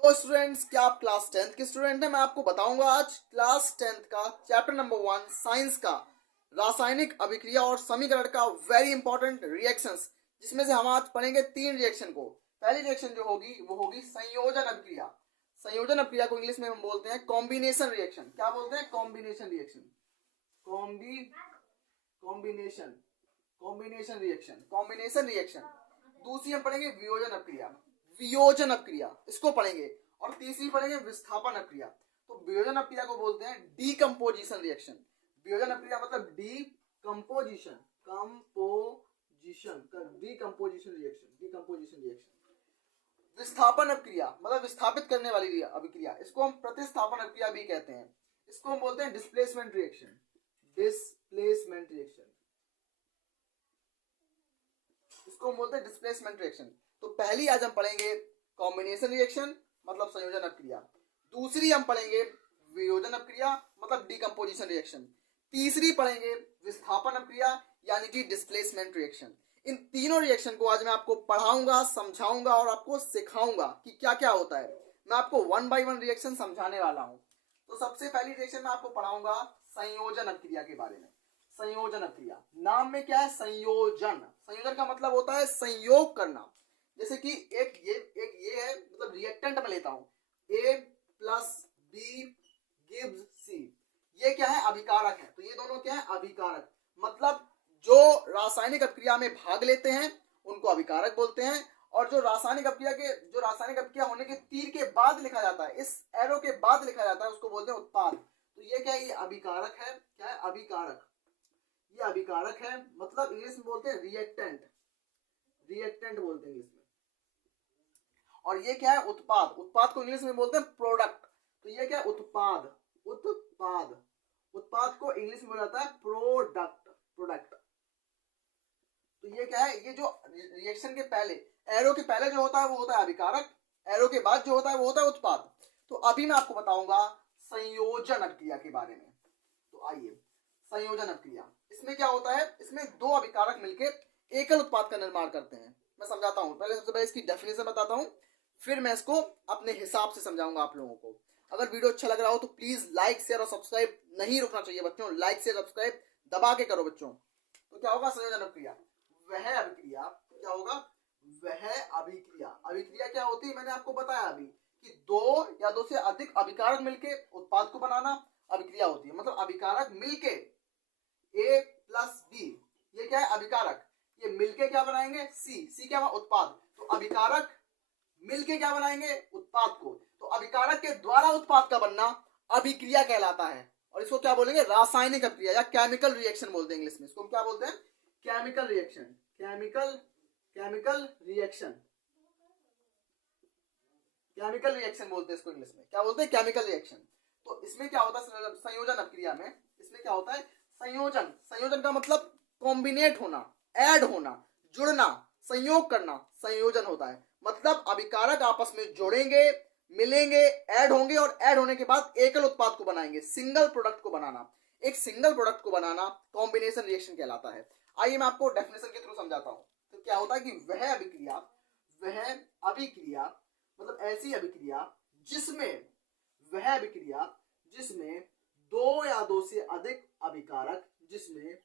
तो स्टूडेंट्स, क्या आप क्लास 10th के स्टूडेंट हैं? मैं आपको बताऊंगा आज क्लास 10th का चैप्टर नंबर 1 साइंस का रासायनिक अभिक्रिया और समीकरण का वेरी इंपॉर्टेंट रिएक्शंस, जिसमें से हम आज पढ़ेंगे 3 रिएक्शन को। पहली रिएक्शन जो होगी वो होगी संयोजन अभिक्रिया। संयोजन अभिक्रिया को इंग्लिश में हम बोलते हैं कॉम्बिनेशन रिएक्शन। क्या बोलते हैं? Combination reaction. Combination combination reaction combination reaction. दूसरी हम पढ़ेंगे वियोजन अभिक्रिया। वियोजन अभिक्रिया इसको पढ़ेंगे। और तीसरी पढ़ेंगे विस्थापन अभिक्रिया। तो वियोजन अभिक्रिया को बोलते हैं डीकंपोजिशन रिएक्शन। वियोजन अभिक्रिया मतलब डीकंपोजिशन डीकंपोजिशन रिएक्शन। विस्थापन अभिक्रिया मतलब विस्थापित करने वाली अभिक्रिया, इसको हम प्रतिस्थापन अभिक्रिया भी कहते हैं। इसको हम बोलते हैं डिस्प्लेसमेंट रिएक्शन। डिस्प्लेसमेंट रिएक्शन इसको हम बोलते हैं डिस्प्लेसमेंट रिएक्शन। तो पहली आज हम पढ़ेंगे कॉम्बिनेशन रिएक्शन मतलब संयोजन अभिक्रिया। दूसरी हम पढ़ेंगे वियोजन अभिक्रिया मतलब डीकंपोजिशन रिएक्शन। तीसरी पढ़ेंगे विस्थापन अभिक्रिया यानी कि डिस्प्लेसमेंट रिएक्शन। इन तीनों रिएक्शन को आज मैं आपको पढ़ाऊंगा, समझाऊंगा और आपको सिखाऊंगा कि क्या क्या होता है। मैं आपको 1 बाय 1 रिएक्शन समझाने वाला हूं। तो सबसे पहली रिएक्शन मैं आपको पढ़ाऊंगा संयोजन अभिक्रिया के बारे में। संयोजन अभिक्रिया नाम में क्या है? संयोजन। संयोजन का मतलब होता है संयोग करना। जैसे कि एक ये है, मतलब रिएक्टेंट में लेता हूं A plus B gives C. ये क्या है? अभिकारक है। तो ये दोनों क्या है? अभिकारक। मतलब जो रासायनिक अभिक्रिया में भाग लेते हैं उनको अभिकारक बोलते हैं। और जो रासायनिक अभिक्रिया होने के तीर के बाद लिखा जाता है, इस एरो के बाद लिखा जाता है, उसको बोलते हैं उत्पाद। तो ये क्या है? ये अभिकारक है। क्या है? अभिकारक। ये अभिकारक है, मतलब इंग्लिश में बोलते हैं रिएक्टेंट। रिएक्टेंट बोलते हैं इंग्लिश में। और ये क्या है? उत्पाद। उत्पाद को इंग्लिश में बोलते हैं प्रोडक्ट। तो ये क्या है? उत्पाद। उत्पाद को इंग्लिश में बोला जाता है प्रोडक्ट। तो ये क्या है? ये जो रिएक्शन के पहले, एरो के पहले जो होता है वो होता है अभिकारक, एरो के बाद जो होता है वो होता है उत्पाद। तो अभी मैं आपको बताऊंगा संयोजन अभिक्रिया के बारे में। तो आइए, संयोजन अभिक्रिया इसमें क्या होता है? इसमें दो अभिकारक मिलकर एकल उत्पाद का निर्माण करते हैं। मैं समझाता हूं। सबसे पहले इसकी डेफिनेशन बताता हूं, फिर मैं इसको अपने हिसाब से समझाऊंगा आप लोगों को। अगर वीडियो अच्छा लग रहा हो तो प्लीज लाइक शेयर और सब्सक्राइब नहीं रुकना चाहिए बच्चों। लाइक शेयर सब्सक्राइब दबा के करो बच्चों। तो क्या होगा? संयोजन अभिक्रिया वह अभिक्रिया। क्या होगा? वह अभिक्रिया। अभिक्रिया क्या होती है? मैंने आपको बताया अभी कि दो या दो से अधिक अभिकारक मिलके उत्पाद को बनाना अभिक्रिया होती है। मतलब अभिकारक मिलके A प्लस बी, ये क्या है? अभिकारक। ये मिलके क्या बनाएंगे? सी क्या? उत्पाद। तो अभिकारक मिलके क्या बनाएंगे? उत्पाद को। तो अभिकारक के द्वारा उत्पाद का बनना अभिक्रिया कहलाता है। और इसको क्या बोलेंगे? रासायनिक अभिक्रिया या केमिकल रिएक्शन बोलते हैं इंग्लिश में। इसको हम क्या बोलते हैं? Chemical reaction. केमिकल रिएक्शन बोलते हैं इसको इंग्लिश में। क्या बोलते हैं? Chemical reaction. तो इसमें क्या होता है? संयोजन अभिक्रिया में इसमें क्या होता है? संयोजन का मतलब कॉम्बिनेट होना, ऐड होना, जुड़ना, संयोग करना संयोजन होता है। मतलब अभिकारक आपस में जुड़ेंगे, मिलेंगे, ऐड होंगे और ऐड होने के बाद एकल उत्पाद को बनाएंगे, सिंगल प्रोडक्ट को बनाना। एक सिंगल प्रोडक्ट को बनाना कॉम्बिनेशन रिएक्शन कहलाता है। आइए मैं आपको डेफिनेशन के थ्रू समझाता हूं। तो क्या होता है कि वह अभिक्रिया मतलब ऐसी अभिक्रिया जिसमें दो या दो से अधिक अभिकारक, जिसमें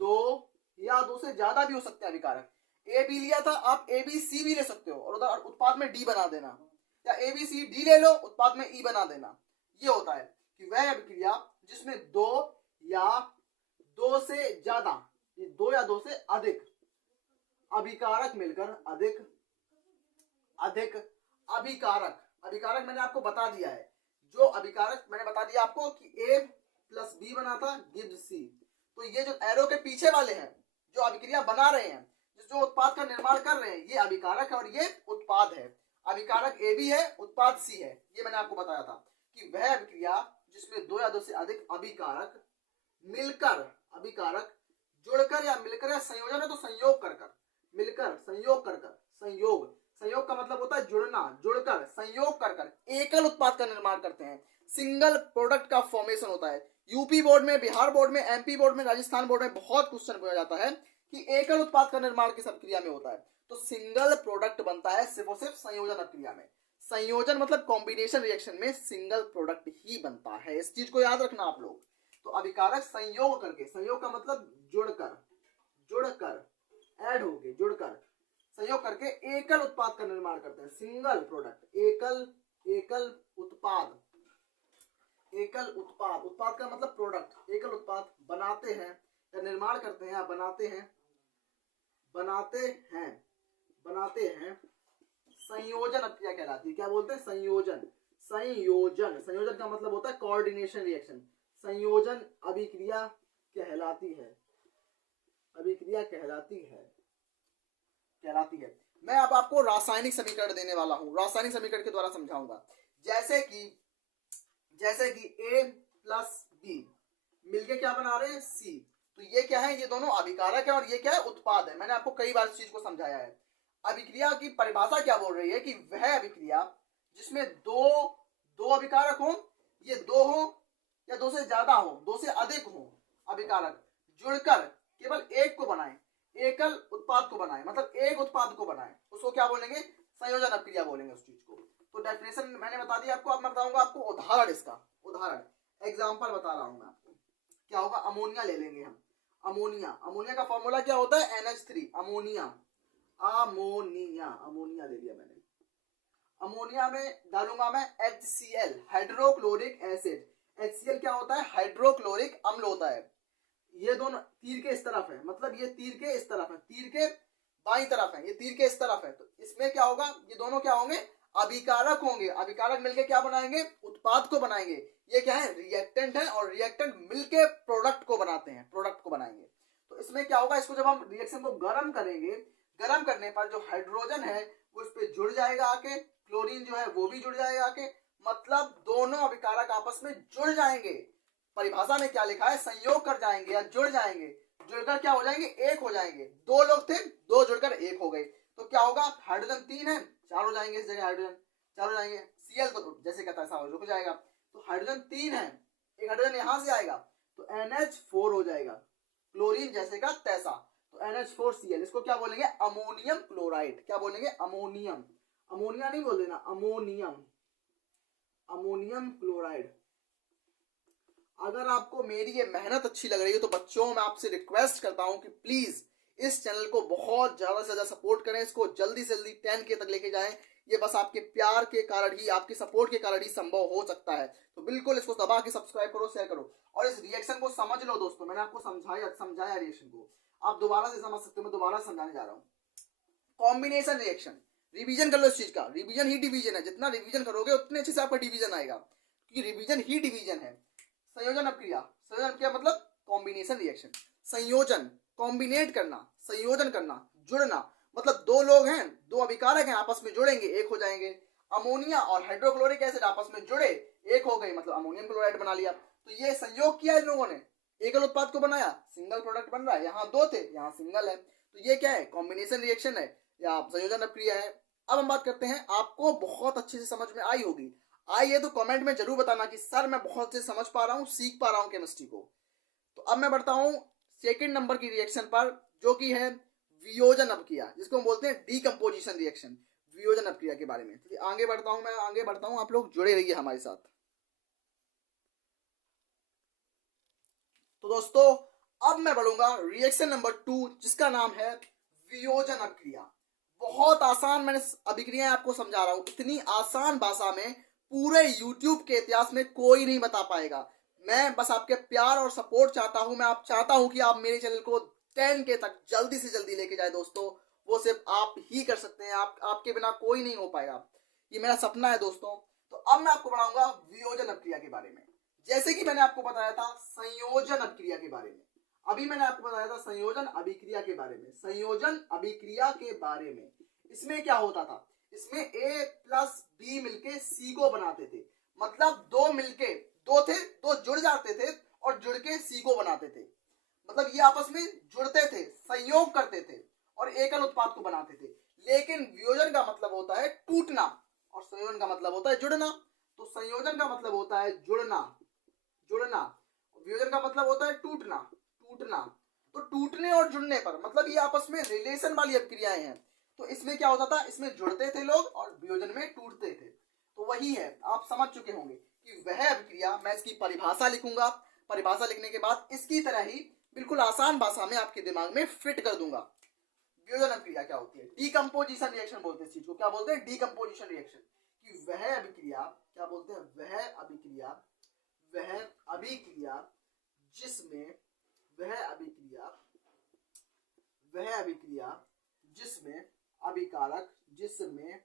दो या दो से ज्यादा भी हो सकते हैं अभिकारक। ए बी लिया था, आप ए बी सी भी ले सकते हो और उधर उत्पाद में डी बना देना, या ए बी सी डी ले लो, उत्पाद में ई बना देना। ये होता है कि वह अभिक्रिया जिसमें दो या दो से ज्यादा, दो या दो से अधिक अभिकारक मिलकर अधिक अभिकारक मैंने आपको बता दिया है। जो अभिकारक मैंने बता दिया आपको कि A प्लस बी बना था गिव्स सी। तो ये जो एरो के पीछे वाले हैं, जो अभिक्रिया बना रहे हैं, जो उत्पाद का निर्माण कर रहे हैं, ये अभिकारक है और ये उत्पाद है। अभिकारक ए बी है, उत्पाद सी है। ये मैंने आपको बताया था कि वह अभिक्रिया जिसमें दो या दो से अधिक अभिकारक मिलकर, अभिकारक जुड़कर या मिलकर, या संयोजन है तो संयोग कर मिलकर, संयोग का मतलब होता है जुड़ना, जुड़कर, संयोग कर एकल उत्पाद का निर्माण करते हैं। सिंगल प्रोडक्ट का फॉर्मेशन होता है। यूपी बोर्ड में, बिहार बोर्ड में, एमपी बोर्ड में, राजस्थान बोर्ड में बहुत क्वेश्चन पूछा जाता है कि एकल उत्पाद का निर्माण किस अभिक्रिया में होता है। तो सिंगल प्रोडक्ट बनता है सिर्फ और सिर्फ संयोजन अभिक्रिया में। संयोजन मतलब कॉम्बिनेशन रिएक्शन में सिंगल प्रोडक्ट ही बनता है, इस चीज को याद रखना आप लोग। तो अभिकारक संयोग करके, संयोग का मतलब जुड़कर, जुड़कर ऐड होके, जुड़कर संयोग करके एकल उत्पाद का निर्माण करते हैं, सिंगल प्रोडक्ट, एकल उत्पाद, एकल उत्पाद, उत्पाद का मतलब प्रोडक्ट, एकल उत्पाद बनाते हैं या निर्माण करते हैं या बनाते हैं, बनाते हैं संयोजन अभिक्रिया कहलाती है। क्या बोलते हैं? संयोजन, संयोजन, संयोजन का मतलब होता है कोऑर्डिनेशन रिएक्शन, संयोजन अभिक्रिया कहलाती है, अभिक्रिया कहलाती है। मैं अब आपको रासायनिक समीकरण देने वाला हूं, रासायनिक समीकरण के द्वारा समझाऊंगा। जैसे कि A प्लस बी मिलके क्या बना रहे हैं? C। तो ये क्या है? ये दोनों अभिकारक है और ये क्या है? उत्पाद है। मैंने आपको कई बार इस चीज को समझाया है। अभिक्रिया की परिभाषा क्या बोल रही है कि वह अभिक्रिया जिसमें दो अभिकारक हो, ये दो हो या दो से ज्यादा हो, दो से अधिक हो अभिकारक, जुड़कर केवल एक को बनाए, एकल उत्पाद को बनाए, मतलब एक उत्पाद को बनाए, उसको क्या बोलेंगे? संयोजन अभिक्रिया बोलेंगे उस चीज को। तो डेफिनेशन मैंने बता दिया आपको। अब मैं बताऊंगा आपको उदाहरण, इसका उदाहरण एग्जांपल बता रहा हूं मैं आपको। क्या होगा? अमोनिया ले लेंगे हम। अमोनिया का फॉर्मूला क्या होता है? NH3। अमोनिया ले लिया मैंने। अमोनिया में डालूंगा मैं HCl, हाइड्रोक्लोरिक एसिड। HCl क्या होता है? हाइड्रोक्लोरिक अम्ल होता है। ये दोनों तीर के इस तरफ है, मतलब ये तीर के इस तरफ है, तीर के बाईं तरफ है, ये तीर के इस तरफ है। तो इसमें क्या होगा? ये दोनों क्या होंगे? अभिकारक होंगे। अभिकारक मिलके क्या बनाएंगे? उत्पाद को बनाएंगे। ये क्या है? रिएक्टेंट है, और रिएक्टेंट मिलके प्रोडक्ट को बनाते हैं, प्रोडक्ट को बनाएंगे। तो इसमें क्या होगा? इसको जब हम रिएक्शन को गर्म करेंगे, गर्म करने पर जो हाइड्रोजन है वो इस पे जुड़ जाएगा आके, क्लोरीन जो है वो भी जुड़ जाएगा आके, मतलब दोनों अभिकारक आपस में जुड़ जाएंगे। परिभाषा में क्या लिखा है? संयोग कर जाएंगे या जुड़ जाएंगे, जुड़कर क्या हो जाएंगे? एक हो जाएंगे। दो लोग थे, दो जुड़कर एक हो गए। तो क्या होगा? हाइड्रोजन 3 है, 4 हो जाएंगे, इस जगह हाइड्रोजन 4 हो जाएंगे। Cl तो जैसे कहता है ऐसा रुक जाएगा। तो हाइड्रोजन 3 है, एक हाइड्रोजन यहां से आएगा तो NH4 हो जाएगा, क्लोरीन जैसे का तैसा। तो NH4Cl, इसको क्या बोलेंगे? Ammonium chloride. क्या बोलेंगे? अमोनियम, अमोनिया नहीं बोल देना, अमोनियम, अमोनियम क्लोराइड। अगर आपको मेरी ये मेहनत अच्छी लग रही है तो बच्चों मैं आपसे रिक्वेस्ट करता हूं कि प्लीज इस चैनल को बहुत ज्यादा से ज्यादा सपोर्ट करें, इसको जल्दी से जल्दी 10K तक लेके जाएं। ये बस आपके प्यार के कारण ही, आपके सपोर्ट के कारण ही संभव हो सकता है। तो बिल्कुल इसको दबा के सब्सक्राइब करो, शेयर करो, और इस रिएक्शन को समझ लो दोस्तों। मैंने आपको समझाया रिएक्शन को, आप दोबारा से समझ सकते हो, मैं दोबारा समझाने जा रहा हूँ। कॉम्बिनेशन रिएक्शन, रिवीजन कर लो इस चीज का। रिवीजन ही डिवीजन है, जितना रिवीजन करोगे उतने अच्छे से आपका डिवीजन आएगा, क्योंकि रिवीजन ही डिवीजन है। संयोजन अभिक्रिया, संयोजन अभिक्रिया मतलब कॉम्बिनेशन रिएक्शन। संयोजन, कॉम्बिनेट करना, संयोजन करना, जुड़ना, मतलब दो लोग हैं, दो अभिकारक हैं, आपस में जुड़ेंगे, एक हो जाएंगे। अमोनिया और हाइड्रोक्लोरिक एसिड आपस में जुड़े, एक हो गए, मतलब अमोनियम क्लोराइड बना लिया। तो ये संयोग किया इन लोगों ने, एकल उत्पाद को बनाया, सिंगल प्रोडक्ट बन रहा है। यहाँ दो थे, यहाँ सिंगल है। तो ये क्या है? कॉम्बिनेशन रिएक्शन है या संयोजन अभिक्रिया है। अब हम बात करते हैं, आपको बहुत अच्छे से समझ में आई होगी। आइए तो कमेंट में जरूर बताना कि सर मैं बहुत अच्छे से समझ पा रहा हूँ, सीख पा रहा हूँ केमिस्ट्री को। तो अब मैं बढ़ता हूँ सेकंड नंबर की रिएक्शन पर, जो कि है वियोजन अभिक्रिया, जिसको हम बोलते हैं डीकंपोजिशन रिएक्शन, वियोजन अभिक्रिया के बारे में। तो आगे बढ़ता हूँ, मैं आगे बढ़ता हूँ, आप लोग जुड़े रहिए हमारे साथ। तो दोस्तों अब मैं बढ़ूंगा रिएक्शन नंबर 2, जिसका नाम है वियोजन अभिक्रिया। बहुत आसान मैंने अभिक्रियाएं आपको समझा रहा हूँ, इतनी आसान भाषा में पूरे YouTube के इतिहास में कोई नहीं बता पाएगा। मैं बस आपके प्यार और सपोर्ट चाहता हूं। मैं चाहता हूं कि आप मेरे चैनल को 10K तक जल्दी से जल्दी लेके जाए दोस्तों। वो सिर्फ आप ही कर सकते हैं, आपके बिना कोई नहीं हो पाएगा। ये मेरा सपना है दोस्तों। तो अब मैं आपको बढ़ाऊंगा वियोजन अभिक्रिया के बारे में। जैसे कि मैंने आपको बताया था संयोजन अभिक्रिया के बारे में, अभी मैंने आपको बताया था संयोजन अभिक्रिया के बारे में। संयोजन अभिक्रिया के बारे में इसमें क्या होता था? इसमें A प्लस B मिलके C को बनाते थे, मतलब दो मिलके, दो थे, दो जुड़ जाते थे और जुड़ के C को बनाते थे। मतलब ये आपस में जुड़ते थे, संयोग करते थे और एकल उत्पाद को बनाते थे। लेकिन वियोजन का मतलब होता है टूटना और संयोजन का मतलब होता है जुड़ना। तो संयोजन का मतलब होता है जुड़ना, वियोजन का मतलब होता है टूटना। तो टूटने और जुड़ने पर, मतलब ये आपस में रिलेशन वाली अभिक्रियाएं हैं। तो इसमें क्या होता था, इसमें जुड़ते थे लोग और वियोजन में टूटते थे। तो वही है, आप समझ चुके होंगे कि वह अभिक्रिया, मैं इसकी परिभाषा लिखूंगा, परिभाषा लिखने के बाद इसकी तरह ही बिल्कुल आसान भाषा में आपके दिमाग में फिट कर दूंगा। वियोजन अभिक्रिया क्या होती है, डीकंपोजिशन रिएक्शन बोलते हैं इस चीज को, क्या बोलते हैं, डीकंपोजिशन रिएक्शन। कि वह अभिक्रिया, क्या बोलते हैं, वह अभिक्रिया, वह अभिक्रिया जिसमें, वह अभिक्रिया, वह अभिक्रिया जिसमें अभिकारक, जिसमें,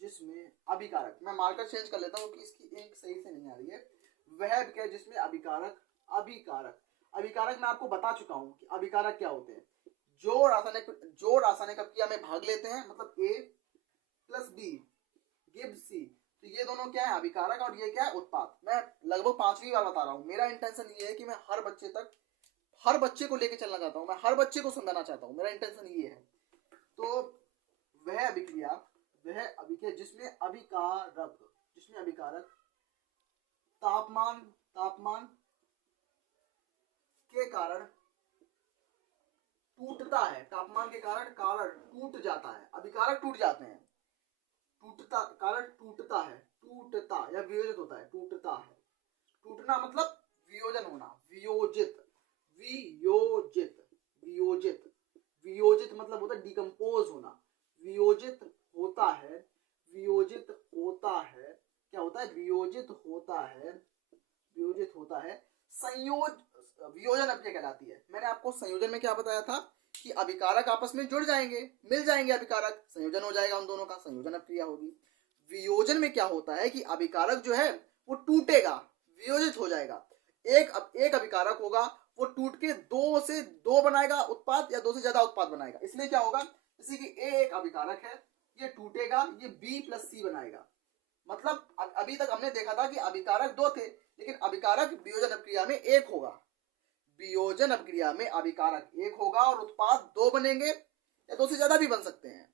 जिसमें अभिकारक, मैं मार्कर चेंज कर लेता हूँ क्योंकि इसकी इंक सही से नहीं आ रही है। वह अभिक्रिया जिसमें अभिकारक, अभिकारक, अभिकारक मैं आपको बता चुका हूँ कि अभिकारक क्या होते हैं, जो रासायनिक अभिक्रिया में भाग लेते हैं, मतलब A plus B gives C, तो ये दोनों क्या है, अभिकारक, और ये क्या है, उत्पाद। मैं लगभग 5वीं बार बता रहा हूँ, मेरा इंटेंशन ये है कि मैं हर बच्चे को लेके चलना चाहता हूँ, मैं हर बच्चे को समझाना चाहता हूँ, मेरा इंटेंशन ये है। तो वह अभिक्रिया, वह अभिक्रिया जिसमें अभिकारक, जिसमें अभिकारक तापमान के कारण टूटता है, तापमान के कारण टूट जाता है, अभिकारक टूट जाते हैं, टूटता है, टूटता या वियोजित होता है, टूटता है, टूटना मतलब वियोजन होना, वियोजित, वियोजित, वियोजित, वियोजित मतलब होता है डिकम्पोज होना, वियोजित होता है, वियोजित होता है, क्या होता है, वियोजित होता है, वियोजित होता है, वियोजन अभिक्रिया कहलाती है। मैंने आपको संयोजन में क्या बताया था कि अभिकारक आपस में जुड़ जाएंगे, मिल जाएंगे अभिकारक, संयोजन हो जाएगा उन दोनों का, संयोजन अभिक्रिया होगी। वियोजन में क्या होता है कि अभिकारक जो है वो टूटेगा, वियोजित हो जाएगा, एक अभिकारक होगा वो टूट के 2 से 2 बनाएगा उत्पाद या 2 से ज्यादा उत्पाद बनाएगा। इसमें क्या होगा, जैसे कि A एक अभिकारक है, ये टूटेगा, ये B प्लस C बनाएगा। मतलब अभी तक हमने देखा था कि अभिकारक 2 थे, लेकिन अभिकारक वियोजन अभिक्रिया में 1 होगा, वियोजन अभिक्रिया में अभिकारक 1 होगा और उत्पाद 2 बनेंगे या 2 से ज्यादा भी बन सकते हैं।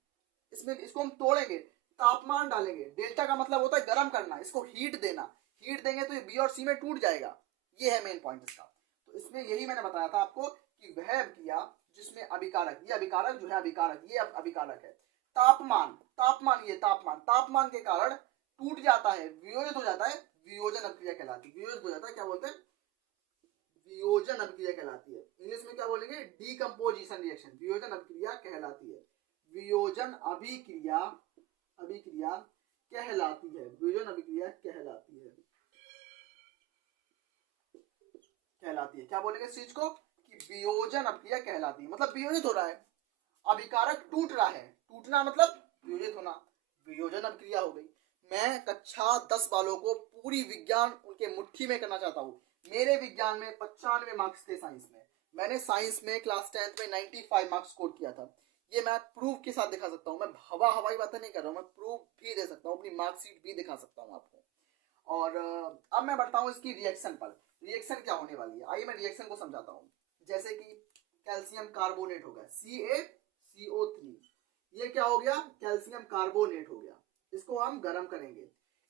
इसको हम तोड़ेंगे, तापमान डालेंगे, डेल्टा का मतलब होता है गर्म करना, इसको हीट देना, हीट देंगे तो ये B और C में टूट जाएगा, ये है मेन पॉइंट इसका। तो इसमें यही मैंने बताया था आपको कि वह अभिक्रिया जिसमें अभिकारक, ये अभिकारक जो है अभिकारक, ये अभिकारक है, तापमान के कारण टूट जाता है, वियोजित हो जाता है, वियोजन अभिक्रिया कहलाती है, वियोजित हो जाता है, क्या बोलते हैं, वियोजन अभिक्रिया कहलाती है। इंग्लिश में क्या बोलेंगे, डीकंपोजिशन रिएक्शन, वियोजन अभिक्रिया कहलाती है, वियोजन अभिक्रिया, अभिक्रिया कहलाती है, वियोजन अभिक्रिया कहलाती है, कहलाती है, क्या बोलेंगे इस चीज को कि वियोजन अभिक्रिया कहलाती है, मतलब वियोजित हो रहा है, अभिकारक टूट रहा है, टूटना मतलब वियोजित होना, वियोजन अभिक्रिया हो गई। मैं कक्षा 10 वालों को पूरी विज्ञान उनके मुट्ठी में करना चाहता हूँ। मेरे विज्ञान में 95 मार्क्स थे, साइंस में मैंने साइंस में क्लास 10th में 95 मार्क्स स्कोर किया था। ये मैं प्रूफ के साथ दिखा सकता हूँ, मैं हवाई बातें नहीं कर रहा हूँ, मैं प्रूफ भी दे सकता हूँ, अपनी मार्कशीट भी दिखा सकता हूँ आपको। और अब मैं बढ़ता हूँ इसकी रिएक्शन पर, रिएक्शन क्या होने वाली है, आइए मैं रिएक्शन को समझाता हूँ। जैसे कि कैल्शियम कार्बोनेट हो गया, CaCO3, ये क्या हो गया, कैल्शियम कार्बोनेट हो गया, इसको हम गर्म करेंगे,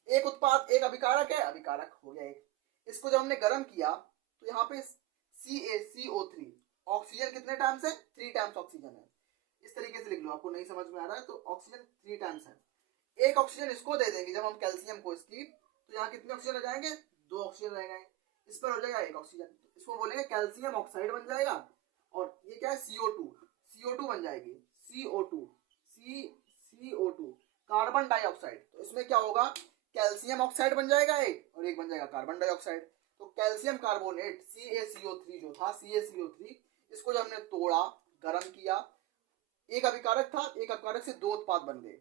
एक उत्पाद, एक अभिकारक है, अभिकारक हो गया एक, इसको जब हमने गर्म किया तो यहाँ पे CaCO3, ऑक्सीजन कितने टाइम्स है, 3 टाइम्स ऑक्सीजन है, इस तरीके से लिख लो, आपको नहीं समझ में आ रहा है तो ऑक्सीजन 3 टाइम्स है, एक ऑक्सीजन इसको दे देंगे जब हम कैल्शियम को इसकी, तो यहाँ कितने ऑक्सीजन रह जाएंगे, 2 ऑक्सीजन रह गए, इस पर हो जाएगा 1 ऑक्सीजन, इसको बोलेंगे कैल्शियम ऑक्साइड बन जाएगा, और ये क्या है CO2 बन जाएगी, CO2 कार्बन डाइऑक्साइड, तो इसमें क्या होगा, कैल्शियम ऑक्साइड बन जाएगा एक, और एक बन जाएगा कार्बन डाइऑक्साइड, तो कैल्शियम कार्बोनेट CaCO3 जो था, CaCO3, इसको जब हमने तोड़ा, गर्म किया, एक अभिकारक था, एक अभिकारक से 2 उत्पाद बन गए,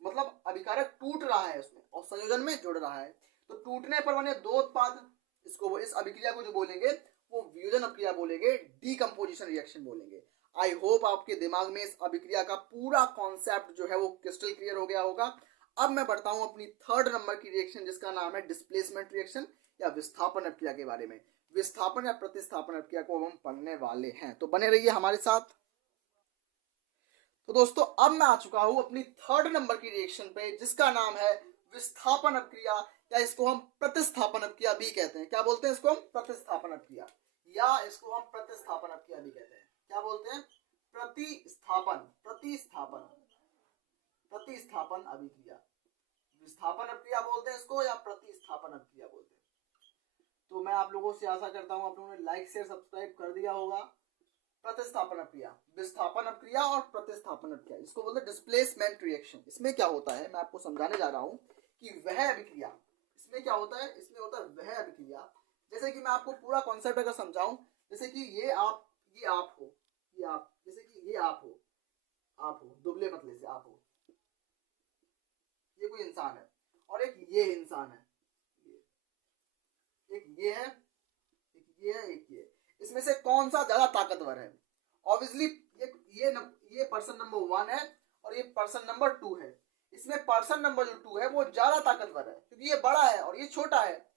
मतलब अभिकारक टूट रहा है उसमें और संयोजन में जुड़ रहा है, तो टूटने पर बने 2 उत्पाद, इसको, इस अभिक्रिया को जो बोलेंगे वो वियोजन अभिक्रिया बोलेंगे, डीकंपोजिशन रिएक्शन बोलेंगे। आई होप आपके दिमाग में इस अभिक्रिया का पूरा कॉन्सेप्ट जो है वो क्रिस्टल क्लियर हो गया होगा। अब मैं बढ़ता हूं अपनी 3rd नंबर की रिएक्शन, जिसका नाम है डिस्प्लेसमेंट रिएक्शन या विस्थापन अभिक्रिया के बारे में। विस्थापन या प्रतिस्थापन अभिक्रिया को हम पढ़ने वाले हैं, तो बने रहिए हमारे साथ। तो दोस्तों अब मैं आ चुका हूं अपनी 3rd नंबर की रिएक्शन पे, जिसका नाम है विस्थापन अभिक्रिया, या इसको हम प्रतिस्थापन अभिक्रिया भी कहते हैं। क्या बोलते हैं इसको हम, प्रतिस्थापन अभिक्रिया, या इसको हम प्रतिस्थापन अभिक्रिया भी कहते हैं। क्या बोलते हैं, प्रतिस्थापन प्रतिस्थापन प्रतिस्थापन अभिक्रिया, विस्थापन अभिक्रिया बोलते हैं इसको या प्रतिस्थापन अभिक्रिया बोलते हैं। तो मैं आप लोगों से आशा करता हूं आप लोगों ने लाइक शेयर सब्सक्राइब कर दिया होगा। प्रतिस्थापन अभिक्रिया, विस्थापन अभिक्रिया और प्रतिस्थापन अभिक्रिया, इसको बोलते हैं डिस्प्लेसमेंट रिएक्शन। इसमें क्या होता है मैं आपको समझाने जा रहा हूं कि वह अभिक्रिया, इसमें क्या होता है, इसमें होता है वह अभिक्रिया, जैसे कि मैं आपको पूरा कॉन्सेप्ट अगर समझाऊं, जैसे कि ये आप हो, ये आप, जैसे कि ये आप हो दुबले पतले से आप हो, ये कोई इंसान है और एक ये इंसान है, एक ये है, एक ये है, एक ये। इसमें से कौन सा ज्यादा ताकतवर है? ऑब्वियसली ये पर्सन नंबर 1 है और ये पर्सन नंबर 2 है। इसमें पर्सन नंबर जो 2 है वो ज्यादा ताकतवर है क्योंकि ये बड़ा है और ये छोटा है।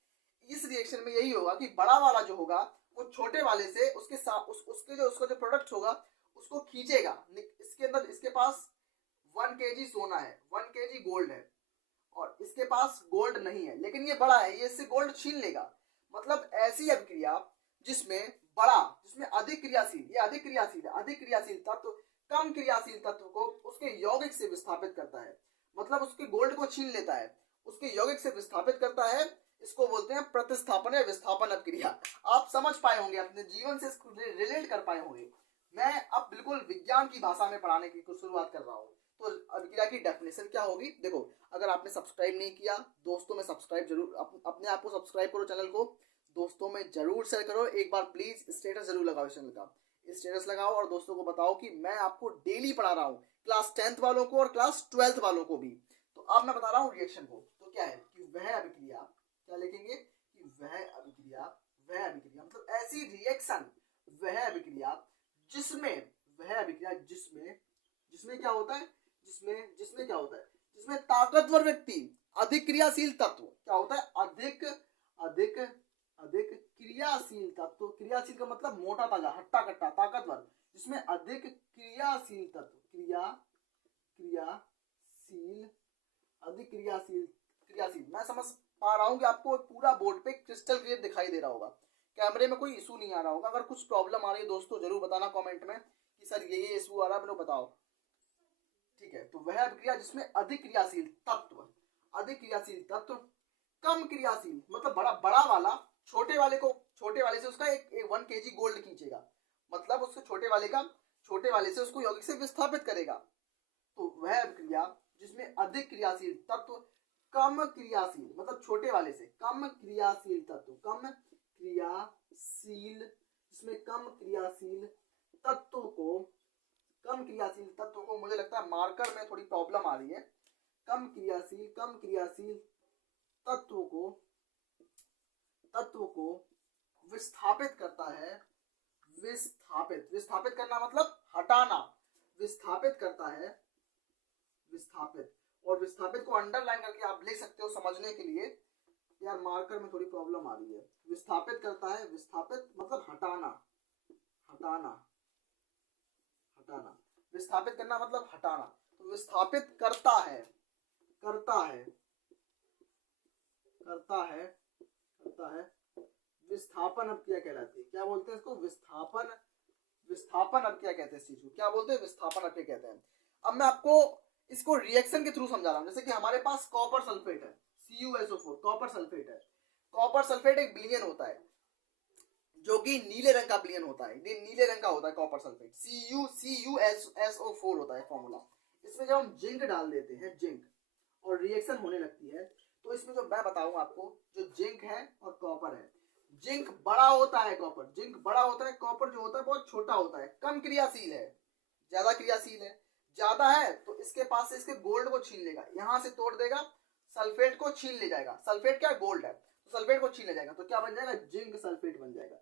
इस रिएक्शन में यही होगा कि बड़ा वाला जो होगा वो छोटे वाले से उसके साथ उसका जो प्रोडक्ट होगा उसको खींचेगा। इसके अंदर इसके पास 1 kg सोना है, 1 kg गोल्ड है और इसके पास गोल्ड नहीं है, लेकिन ये बड़ा है, ये इससे गोल्ड छीन लेगा। मतलब ऐसी अभिक्रिया जिसमें अधिक क्रियाशील, ये अधिक क्रियाशील है, अधिक क्रियाशील तत्व कम क्रियाशील तत्व को उसके यौगिक से विस्थापित करता है, मतलब उसके गोल्ड को छीन लेता है, उसके यौगिक से विस्थापित करता है। इसको बोलते हैं प्रतिस्थापन या विस्थापन अभिक्रिया। आप समझ पाए होंगे, अपने जीवन से इसको रिलेट कर पाए होंगे। मैं अब बिल्कुल विज्ञान की भाषा में पढ़ाने की शुरुआत कर रहा हूँ। तो अभिक्रिया की डेफिनेशन क्या होगी, देखो, अगर आपने सब्सक्राइब नहीं किया, दोस्तों में सब्सक्राइब जरूर, अपने आप को सब्सक्राइब करो, चैनल को दोस्तों में जरूर शेयर करो। एक बार प्लीज स्टेटस जरूर लगाओ, चैनल का स्टेटस लगाओ और दोस्तों को बताओ कि मैं आपको डेली पढ़ा रहा हूँ, क्लास 10th वालों को और क्लास 12th वालों को भी। तो अब मैं बता रहा हूँ रिएक्शन को। तो क्या है कि वह अभिक्रिया, क्या लिखेंगे कि वह अभिक्रिया मतलब ऐसी रिएक्शन, वह अभिक्रिया जिसमें क्या होता है, जिसमें ताकतवर व्यक्ति, अधिक क्रियाशील तत्व, क्या होता है, अधिक क्रियाशील तत्व। क्रियाशील का मतलब मोटा ताजा, हट्टा कट्टा, ताकतवर, जिसमें अधिक क्रियाशील तत्व, अधिक क्रियाशील। मैं समझ पा रहा हूँ कि आपको पूरा बोर्ड पे क्रिस्टल क्लियर दिखाई दे रहा होगा, कैमरे में कोई इशू नहीं आ रहा होगा। अगर कुछ प्रॉब्लम आ रही है दोस्तों जरूर बताना कमेंट में कि सर ये इशू आ रहा है, मेरे को बताओ, ठीक है। तो वह अभिक्रिया जिसमें अधिक क्रियाशील तत्व कम क्रियाशील, मतलब बड़ा वाला छोटे वाले से उसका एक 1 kg गोल्ड खींचेगा, मतलब उसके छोटे वाले से उसको यौगिक से विस्थापित करेगा। तो वह अभिक्रिया जिसमें अधिक क्रियाशील तत्व कम क्रियाशील, मतलब छोटे वाले से कम क्रियाशील तत्व, जिसमें कम क्रियाशील तत्व को मुझे लगता है मार्कर में थोड़ी प्रॉब्लम आ रही है। कम क्रियाशील तत्व को विस्थापित करता है। विस्थापित करना मतलब हटाना, विस्थापित करता है, और विस्थापित को अंडरलाइन करके आप लिख सकते हो समझने के लिए। यार मार्कर में थोड़ी प्रॉब्लम आ रही है। विस्थापित करता है, विस्थापित मतलब हटाना, विस्थापित करना मतलब हटाना। तो विस्थापित करता है, विस्थापन अभिक्रिया कहलाती है। क्या बोलते हैं इसको, विस्थापन अभिक्रिया कहते हैं इस चीज को। क्या बोलते हैं, विस्थापन अभिक्रिया कहते हैं। अब मैं आपको इसको रिएक्शन के थ्रू समझा रहा हूं। जैसे कि हमारे पास कॉपर सल्फेट है, CuSO4, कॉपर सल्फेट है। कॉपर सल्फेट एक विलयन होता है जो कि नीले रंग का विलयन होता है, नीले रंग का होता है कॉपर सल्फेट, CuSO4 होता है फॉर्मूला। इसमें जब हम जिंक डाल देते हैं, जिंक, और रिएक्शन होने लगती है, तो इसमें जो मैं बताऊं आपको, जो जिंक है और कॉपर है, जिंक बड़ा होता है, कॉपर जो होता है बहुत छोटा होता है, कम क्रियाशील है, ज्यादा क्रियाशील है। ज्यादा है तो इसके पास से इसके गोल्ड को छीन लेगा, यहां से तोड़ देगा, सल्फेट को छीन ले जाएगा। सल्फेट क्या, गोल्ड है, तो सल्फेट को छीन ले जाएगा, तो क्या बन जाएगा, जिंक सल्फेट बन जाएगा,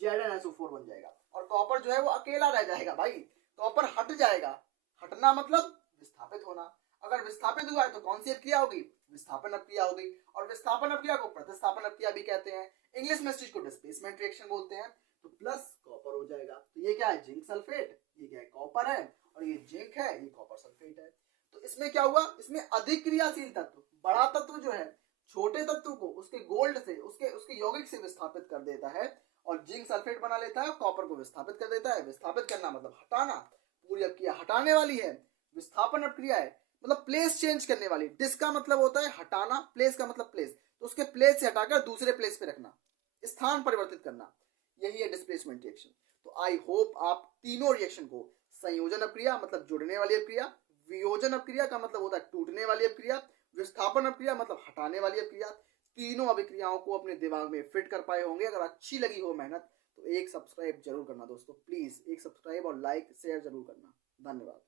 ZnSO4 बन जाएगा। और कॉपर जो है वो अकेला रह जाएगा भाई, कॉपर हट जाएगा। हटना मतलब विस्थापित होना। अगर विस्थापित हुआ है तो कौन सी अभिक्रिया होगी, विस्थापन अभिक्रिया होगी। और विस्थापन अभिक्रिया को प्रतिस्थापन अभिक्रिया भी कहते हैं। इंग्लिश में इस चीज को डिस्प्लेसमेंट रिएक्शन बोलते हैं। तो प्लस कॉपर हो जाएगा, तो ये क्या है, जिंक सल्फेट, ये क्या है, कॉपर है, और ये जिंक है, ये कॉपर सल्फेट है। तो इसमें क्या हुआ, इसमें अधिक क्रियाशील तत्व, बड़ा तत्व जो है छोटे तत्व को उसके गोल्ड से, उसके यौगिक से विस्थापित कर देता है, और जिंक सल्फेट बना लेता है, कॉपर को विस्थापित कर देता है। विस्थापित करना मतलब हटाना। पूरी अपक्रिया हटाने वाली है। विस्थापन अपक्रिया है मतलब प्लेस चेंज करने वाली। डिस का मतलब होता है हटाना, प्लेस का मतलब प्लेस, तो उसके प्लेस से हटाकर दूसरे प्लेस पे रखना, स्थान परिवर्तित करना, यही है डिस्प्लेसमेंट रिएक्शन। तो आई होप आप तीनों रिएक्शन को, संयोजन अपक्रिया मतलब जुड़ने वाली अपक्रिया, वियोजन अपक्रिया का मतलब होता है टूटने वाली अपक्रिया, विस्थापन अपक्रिया मतलब हटाने वाली अपक्रिया, तीनों अभिक्रियाओं को अपने दिमाग में फिट कर पाए होंगे। अगर अच्छी लगी हो मेहनत तो एक सब्सक्राइब जरूर करना दोस्तों, प्लीज एक सब्सक्राइब और लाइक शेयर जरूर करना। धन्यवाद।